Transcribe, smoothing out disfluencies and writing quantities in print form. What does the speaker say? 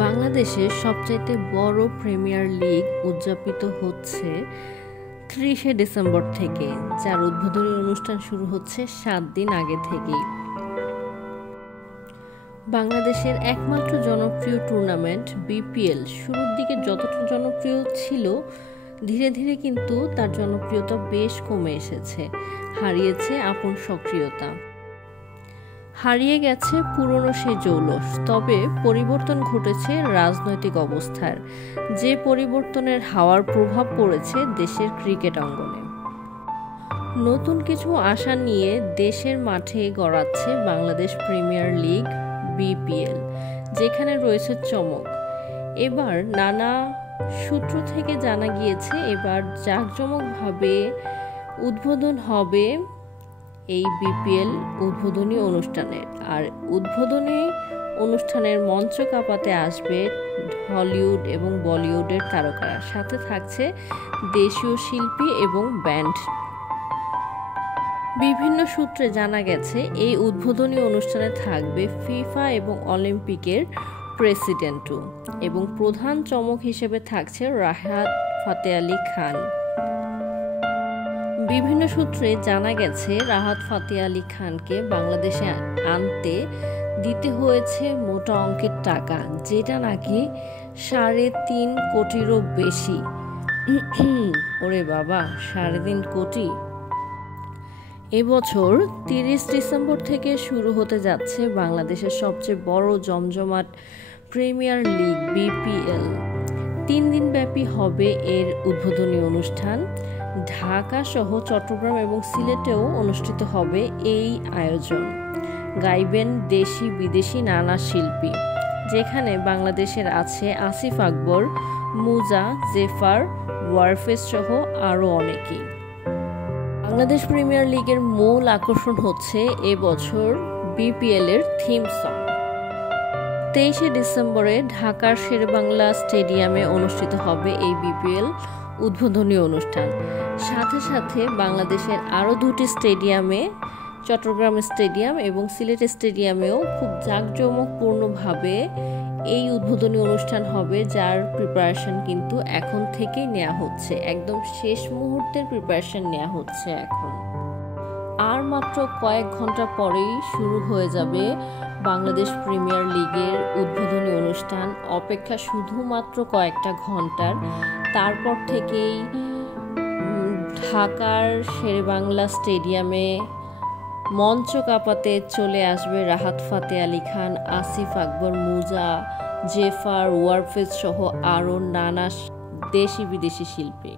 বাংলাদেশের সবচাইতে বড় প্রিমিয়ার লিগ উদযাপিত হচ্ছে ৩০শে ডিসেম্বর থেকে, যার উদ্বোধনী অনুষ্ঠান শুরু হচ্ছে ৭ দিন আগে থেকেই। বাংলাদেশের একমাত্র জনপ্রিয় টুর্নামেন্ট বিপিএল শুরুর দিকে যতটা জনপ্রিয় ছিল, ধীরে ধীরে কিন্তু তার জনপ্রিয়তা বেশ কমে এসেছে, হারিয়েছে আপন সক্রিয়তা, হারিয়ে গেছে পুরনো সেই জৌলস। তবে পরিবর্তন ঘটেছে রাজনৈতিক অবস্থার, যে পরিবর্তনের হাওয়ার প্রভাব পড়েছে দেশের ক্রিকেট অঙ্গনে। নতুন কিছু আশা নিয়ে দেশের মাঠে গড়াচ্ছে বাংলাদেশ প্রিমিয়ার লিগ বিপিএল, যেখানে রয়েছে চমক। এবার নানা সূত্র থেকে জানা গিয়েছে এবার জাঁকজমকভাবে উদ্বোধন হবে এই বিপিএল উদ্বোধনী অনুষ্ঠানের। আর উদ্বোধনী অনুষ্ঠানের মঞ্চ কাঁপাতে আসবে হলিউড এবং বলিউডের তারকারা, সাথে থাকছে দেশীয় শিল্পী এবং ব্যান্ড। বিভিন্ন সূত্রে জানা গেছে এই উদ্বোধনী অনুষ্ঠানে থাকবে ফিফা এবং অলিম্পিকের প্রেসিডেন্টও, এবং প্রধান চমক হিসেবে থাকছে রাহাত ফাতে আলী খান। বিভিন্ন সূত্রে জানা গেছে রাহাত ফাতে আলী খানকে বাংলাদেশে আনতে দিতে হয়েছে মোটা অঙ্কের টাকা, যেটা নাকি ৩.৫ কোটিরও বেশি। ওরে বাবা, ৩.৫ কোটি! এবছর ৩০ ডিসেম্বর থেকে শুরু হতে যাচ্ছে বাংলাদেশের সবচেয়ে বড় জমজমাট প্রিমিয়ার লিগ বিপিএল। ৩ দিনব্যাপী হবে এর উদ্বোধনী অনুষ্ঠান। ঢাকা সহ চট্টগ্রাম এবং সিলেটেও অনুষ্ঠিত হবে এই আয়োজন। গাইবেন দেশি বিদেশি নানা শিল্পী, যেখানে বাংলাদেশের আছে আসিফ আকবর, মুজা, জেফার, ওয়ারফেজ সহ আরও অনেকেই। বাংলাদেশ প্রিমিয়ার লিগের মূল আকর্ষণ হচ্ছে এবছর বিপিএল এর থিম সং। ২৩শে ডিসেম্বরে ঢাকার শেরেবাংলা স্টেডিয়ামে অনুষ্ঠিত হবে এই বিপিএল উদ্বোধনী অনুষ্ঠান। সাথে সাথে বাংলাদেশের আরও ২টি স্টেডিয়ামে, চট্টগ্রাম স্টেডিয়াম এবং সিলেট স্টেডিয়ামেও খুব জাঁকজমকপূর্ণভাবে এই উদ্বোধনী অনুষ্ঠান হবে, যার প্রিপারেশন কিন্তু এখন থেকেই নেওয়া হচ্ছে। একদম শেষ মুহূর্তের প্রিপারেশন নেওয়া হচ্ছে এখন। আর মাত্র কয়েক ঘন্টা পরেই শুরু হয়ে যাবে বাংলাদেশ প্রিমিয়ার লিগের উদ্বোধনী অনুষ্ঠান। অপেক্ষা শুধুমাত্র কয়েকটা ঘন্টার। তারপর থেকেই ঢাকার শেরেবাংলা স্টেডিয়ামে মঞ্চ কাঁপাতে চলে আসবে রাহাত ফাতে আলী খান, আসিফ আকবর, মুজা, জেফার, ওয়ারফেজ সহ আরও নানা দেশি বিদেশি শিল্পী।